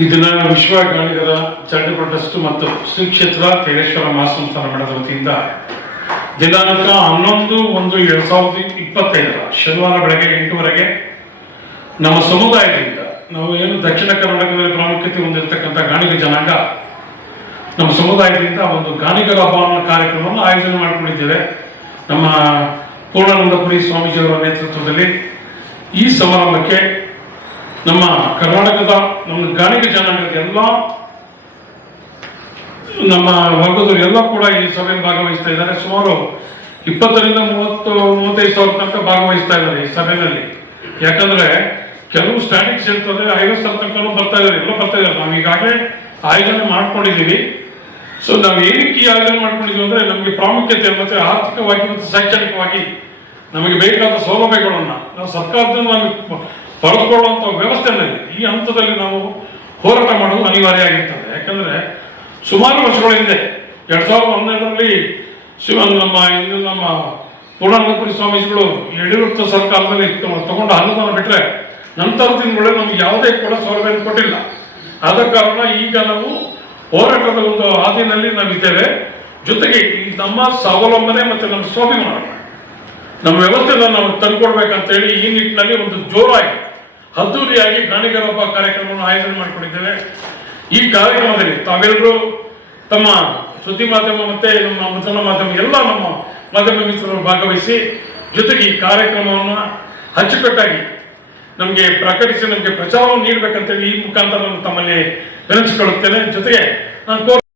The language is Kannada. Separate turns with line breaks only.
ಈ ವಿಶ್ವ ಗಾಣಿಗರ ಚಾರಿಟಬಲ್ ಮತ್ತು ಶ್ರೀ ಕ್ಷೇತ್ರ ತೇರೇಶ್ವರ ಮಹಾಸಂಸ್ಥಾನ ಮಠದ ವತಿಯಿಂದ ದಿನಾಂಕ ಹನ್ನೊಂದು ಒಂದು ಎರಡ್ ಸಾವಿರದ ಇಪ್ಪತ್ತೈದರ ಶನಿವಾರ ಬೆಳಗ್ಗೆ ಎಂಟುವರೆಗೆ ನಮ್ಮ ಸಮುದಾಯದಿಂದ ನಾವು ಏನು ದಕ್ಷಿಣ ಕರ್ನಾಟಕದಲ್ಲಿ ಪ್ರಾಮುಖ್ಯತೆ ಹೊಂದಿರತಕ್ಕಂಥ ಗಾಣಿಗ ಜನಾಂಗ, ನಮ್ಮ ಸಮುದಾಯದಿಂದ ಒಂದು ಗಾಣಿಗರ ಹಬ್ಬ ಕಾರ್ಯಕ್ರಮವನ್ನು ಆಯೋಜನೆ ಮಾಡಿಕೊಂಡಿದ್ದೇವೆ. ನಮ್ಮ ಪೂರ್ಣಾನಂದಪುರಿ ಸ್ವಾಮೀಜಿಯವರ ನೇತೃತ್ವದಲ್ಲಿ ಈ ಸಮಾರಂಭಕ್ಕೆ ನಮ್ಮ ಕರ್ನಾಟಕದ ನಮ್ಮ ಗಾನಿಕ ಜನಾಂಗದ ಎಲ್ಲ ನಮ್ಮ ವರ್ಗದವರು ಎಲ್ಲ ಕೂಡ ಈ ಸಭೆಯಲ್ಲಿ ಭಾಗವಹಿಸ್ತಾ ಇದ್ದಾರೆ. ಸುಮಾರು ಇಪ್ಪತ್ತರಿಂದ ಮೂವತ್ತು, ಮೂವತ್ತೈದು ಸಾವಿರ ತನಕ ಭಾಗವಹಿಸ್ತಾ ಇದ್ದಾರೆ ಈ ಸಭೆಯಲ್ಲಿ. ಯಾಕಂದ್ರೆ ಕೆಲವು ಸ್ಟ್ಯಾಟಿಕ್ಸ್ ಇರ್ತದೆ ಐವತ್ತು ಸಾವಿರ ತನಕ ಬರ್ತಾ ಇದ್ದಾರೆ ಎಲ್ಲ ಬರ್ತಾ ಇದ್ದಾರೆ ನಾವು ಈಗಾಗಲೇ ಆಯೋಜನೆ ಮಾಡ್ಕೊಂಡಿದ್ದೀವಿ. ಸೊ ನಾವು ಏನಕ್ಕೆ ಆಯೋಜನೆ ಮಾಡ್ಕೊಂಡಿದ್ದೀವಿ ಅಂದ್ರೆ ನಮಗೆ ಪ್ರಾಮುಖ್ಯತೆ ಮತ್ತೆ ಆರ್ಥಿಕವಾಗಿ ಮತ್ತು ಶೈಕ್ಷಣಿಕವಾಗಿ ನಮಗೆ ಬೇಕಾದ ಸೌಲಭ್ಯಗಳನ್ನು ನಾವು ಸರ್ಕಾರದಿಂದ ನಮಗೆ ಪಡೆದುಕೊಳ್ಳುವಂತ ವ್ಯವಸ್ಥೆನಲ್ಲಿ ಈ ಹಂತದಲ್ಲಿ ನಾವು ಹೋರಾಟ ಮಾಡೋದು ಅನಿವಾರ್ಯ ಆಗಿರ್ತದೆ. ಯಾಕಂದ್ರೆ ಸುಮಾರು ವರ್ಷಗಳ ಹಿಂದೆ, ಎರಡ್ ಸಾವಿರದ ಹನ್ನೆರಡರಲ್ಲಿ ಶಿವ, ನಮ್ಮ ಇಂದು ನಮ್ಮ ಪೂರ್ಣಾನಂದಪುರಿ ಸ್ವಾಮೀಜಿಗಳು ಯಡಿಯೂರಪ್ಪ ಸರ್ಕಾರದಲ್ಲಿ ತಗೊಂಡ ಅನುದಾನ ಬಿಟ್ಟರೆ ನಂತರ ತಿಂಗಳು ನಮ್ಗೆ ಯಾವುದೇ ಕೂಡ ಸೌಲಭ್ಯ ಕೊಟ್ಟಿಲ್ಲ. ಆದ ಕಾರಣ ಈಗ ನಾವು ಹೋರಾಟದ ಒಂದು ಹಾದಿನಲ್ಲಿ ನಾವಿದ್ದೇವೆ. ಜೊತೆಗೆ ಈ ನಮ್ಮ ಸ್ವಾವಲಂಬನೆ ಮತ್ತೆ ನಮ್ಮ ಸ್ವಾಭಿಮಾನ, ನಮ್ಮ ವ್ಯವಸ್ಥೆಯನ್ನು ನಾವು ತಂದುಕೊಡ್ಬೇಕಂತೇಳಿ ಈ ನಿಟ್ಟಿನಲ್ಲಿ ಒಂದು ಜೋರಾಗಿ ಅದ್ದೂರಿಯಾಗಿ ಗಾಣಿಗರ ಹಬ್ಬ ಕಾರ್ಯಕ್ರಮವನ್ನು ಆಯೋಜನೆ ಮಾಡಿಕೊಂಡಿದ್ದೇವೆ. ಈ ಕಾರ್ಯಕ್ರಮದಲ್ಲಿ ತಾವೆಲ್ಲರೂ ತಮ್ಮ ಸುದ್ದಿ ಮಾಧ್ಯಮ ಮತ್ತೆ ನಮ್ಮ ಮುದ್ರಣ ಮಾಧ್ಯಮ ಎಲ್ಲ ನಮ್ಮ ಮಾಧ್ಯಮ ಮಿತ್ರರು ಭಾಗವಹಿಸಿ, ಜೊತೆಗೆ ಈ ಕಾರ್ಯಕ್ರಮವನ್ನು ಅಚ್ಚುಕಟ್ಟಾಗಿ ನಮಗೆ ಪ್ರಕಟಿಸಿ, ನಮಗೆ ಪ್ರಚಾರವನ್ನು ನೀಡಬೇಕಂತೇಳಿ ಈ ಮುಖಾಂತರ ನಾನು ತಮ್ಮಲ್ಲಿ ವಿನಂತಿಸಿಕೊಳ್ಳುತ್ತೇನೆ. ಜೊತೆಗೆ ನಾನು